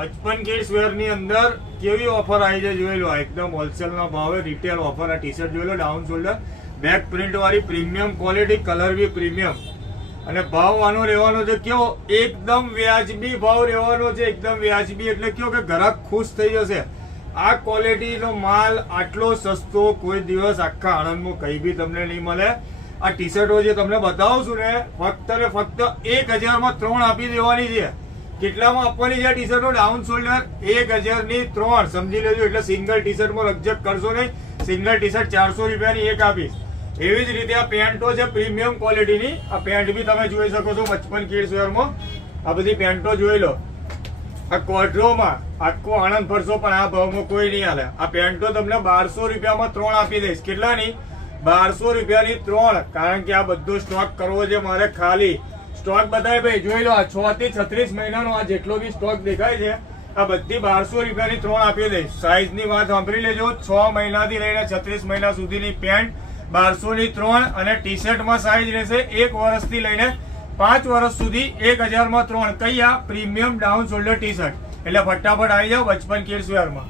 55 kids wear ની અંદર કેવી ઓફર આવી છે જોઈ લો. એકદમ હોલસેલ ના ભાવે રિટેલ ઓફર. આ ટી શર્ટ જોઈ લો, ડાઉન શોલ્ડર બેક પ્રિન્ટ વાળી પ્રીમિયમ ક્વોલિટી, કલર બી પ્રીમિયમ અને ભાવ આનો રહેવાનો છે કેવો એકદમ વ્યાજબી ભાવ રહેવાનો છે. એકદમ વ્યાજબી એટલે કેવો કે ગ્રાહક ખુશ થઈ જશે. આ ક્વોલિટીનો માલ આટલો સસ્તો કોઈ દિવસ આખા આણંદમાં કઈ બી તમને નહીં મળે. આ ટી શર્ટો જે તમને બતાવું છું ને ફક્ત ને ફક્ત 1000 3 આપી દેવાની છે. કેટલામાં આપવાની છે ટી શર્ટો? ડાઉન શોલ્ડર 1000 ની 3 સમજી લેજો. એટલે સિંગલ ટી શર્ટમાં રકઝક કરશો નહીં. સિંગલ ટી શર્ટ 400 રૂપિયાની એક આપીશ. એવી જ રીતે આ પેન્ટો છે પ્રીમિયમ ક્વોલિટીની. આ પેન્ટ બી તમે જોઈ શકો છો 55 કિડ્સ વેરમાં. આ બધી પેન્ટો જોઈ લો. આ કોડ્રોમાં આખો આણંદ ફરશો પણ આ ભાવમાં કોઈ નહીં હાલે. આ પેન્ટો તમને 1200 રૂપિયામાં 3 આપી દઈશ. કેટલાની? 1200 રૂપિયાની 3. કારણ કે આ બધો સ્ટોક કરવો છે મારે. ખાલી સ્ટોક બતાવે ભાઈ જોઈ લો. આ 6 થી 36 મહિનાનો આ જેટલો બી સ્ટોક દેખાય છે આ બધી 1200 રૂપિયાની 3 આપી દઈશ. સાઈઝ ની વાત સાંભળી લેજો. 6 મહિનાથી લઈને 36 મહિના સુધીની પેન્ટ 1200 ની 3 અને ટી શર્ટમાં સાઈઝ રહેશે 1 વર્ષથી લઈને 5 વર્ષ સુધી 1000 માં 3. કઈ? આ premium down shoulder T shirt. એટલે ફટાફટ આવી જાઓ 55 કિડ્સ વેરમાં.